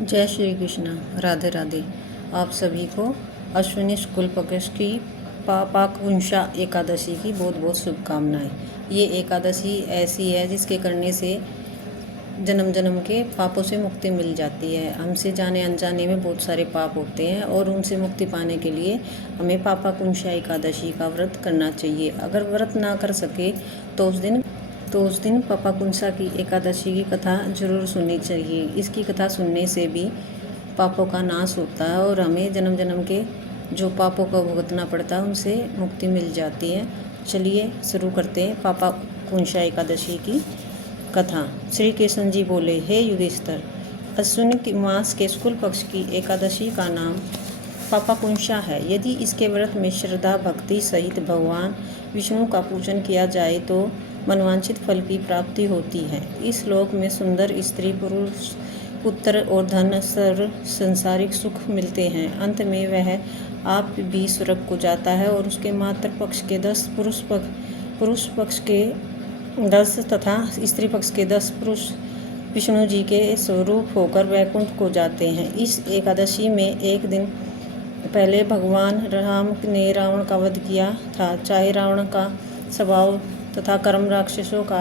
जय श्री कृष्ण। राधे राधे। आप सभी को अश्विनी शुक्ल पक्ष की पापाकुंशा एकादशी की बहुत बहुत शुभकामनाएं। ये एकादशी ऐसी है जिसके करने से जन्म जन्म के पापों से मुक्ति मिल जाती है। हमसे जाने अनजाने में बहुत सारे पाप होते हैं और उनसे मुक्ति पाने के लिए हमें पापाकुंशा एकादशी का व्रत करना चाहिए। अगर व्रत ना कर सके तो उस दिन पापाकुंशा की एकादशी की कथा जरूर सुननी चाहिए। इसकी कथा सुनने से भी पापों का नाश होता है और हमें जन्म जन्म के जो पापों का भुगतना पड़ता है उनसे मुक्ति मिल जाती है। चलिए शुरू करते हैं पापाकुंशा एकादशी की कथा। श्री कृष्ण जी बोले, हे युधिष्ठिर, अश्विनी मास के शुक्ल पक्ष की एकादशी का नाम पापाकुंशा है। यदि इसके व्रत में श्रद्धा भक्ति सहित भगवान विष्णु का पूजन किया जाए तो मनवांछित फल की प्राप्ति होती है। इस लोक में सुंदर स्त्री, पुरुष, पुत्र और धन सर्व संसारिक सुख मिलते हैं। अंत में वह आप भी स्वर्ग को जाता है और उसके मातृ पक्ष के 10 पुरुष पक्ष के 10 तथा स्त्री पक्ष के 10 पुरुष विष्णु जी के स्वरूप होकर वैकुंठ को जाते हैं। इस एकादशी में एक दिन पहले भगवान राम ने रावण का वध किया था। चाहे रावण का स्वभाव तथा कर्म राक्षसों का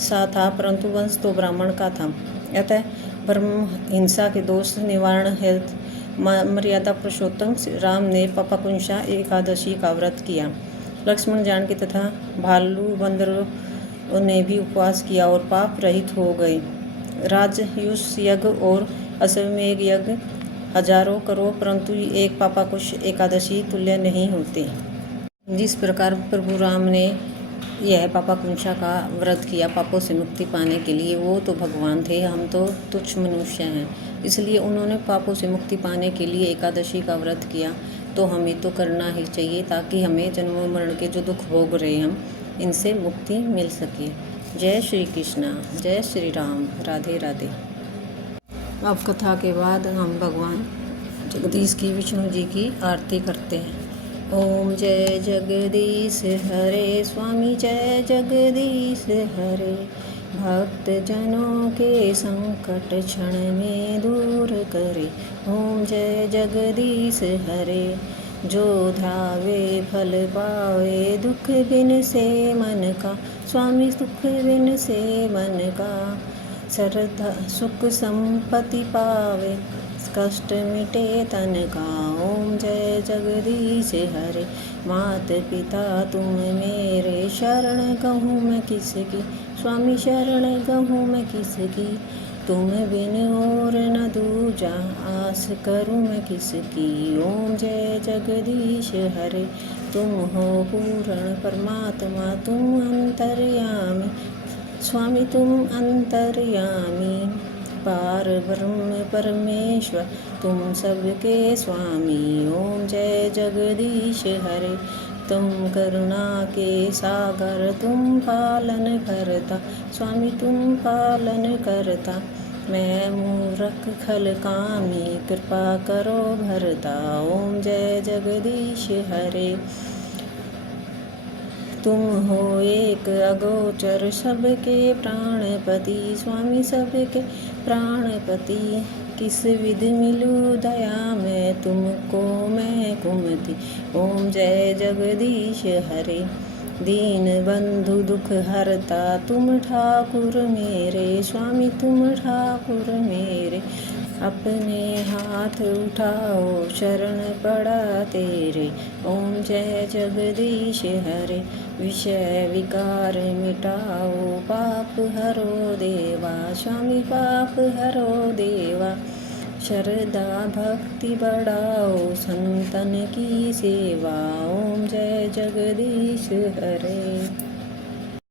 सा था, परंतु वंश तो ब्राह्मण का था। अतः ब्रह्म हिंसा के दोष निवारण हेतु मर्यादा पुरुषोत्तम राम ने पापाकुंशा एकादशी का व्रत किया। लक्ष्मण, जानकी तथा भालू बंदरों ने भी उपवास किया और पाप रहित हो गए। राजयुष यज्ञ और अश्वमेध यज्ञ हजारों करो, परंतु एक पापाकुंशा एकादशी तुल्य नहीं होते। जिस प्रकार प्रभु राम ने यह पापाकुंशा का व्रत किया पापों से मुक्ति पाने के लिए, वो तो भगवान थे, हम तो तुच्छ मनुष्य हैं। इसलिए उन्होंने पापों से मुक्ति पाने के लिए एकादशी का व्रत किया, तो हमें तो करना ही चाहिए ताकि हमें जन्म मरण के जो दुख भोग रहे हम इनसे मुक्ति मिल सके। जय श्री कृष्णा, जय श्री राम, राधे राधे। अब कथा के बाद हम भगवान जगदीश की विष्णु जी की आरती करते हैं। ओम जय जगदीश हरे, स्वामी जय जगदीश हरे। भक्त जनों के संकट क्षण में दूर करे। ओम जय जगदीश हरे। जो धावे फल पावे, दुख बिन से मन का, स्वामी दुख बिन से मन का। श्रद्धा सुख संपत्ति पावे, कष्ट मिटे तन का। ओम जय जगदीश हरे। मात पिता तुम मेरे, शरण कहूँ मैं किसकी, स्वामी शरण कहूँ मैं किसकी। तुम बिन और न दूजा, आस करूँ मैं किसकी। ओम जय जगदीश हरे। तुम हो पूर्ण परमात्मा, तुम अंतर्यामी, स्वामी तुम अंतर्यामी। पार ब्रह्म परमेश्वर, तुम सबके स्वामी। ओम जय जगदीश हरे। तुम करुणा के सागर, तुम पालन करता, स्वामी तुम पालन करता। मैं मूर्ख खल कामी, कृपा करो भरता। ओम जय जगदीश हरे। तुम हो एक अगोचर, सबके प्राणपति, स्वामी सबके प्राणपति। किस विधि मिलूं दया मैं तुमको, मैं कुमति। ओम जय जगदीश हरे। दीन बंधु दुख हरता, तुम ठाकुर मेरे, स्वामी तुम ठाकुर मेरे। अपने हाथ उठाओ, शरण पड़ा तेरे। ओम जय जगदीश हरे। विषय विकार मिटाओ, पाप हरो देवा, स्वामी पाप हरो देवा। श्रद्धा भक्ति बढ़ाओ, संतन की सेवा। ओम जय जगदीश हरे।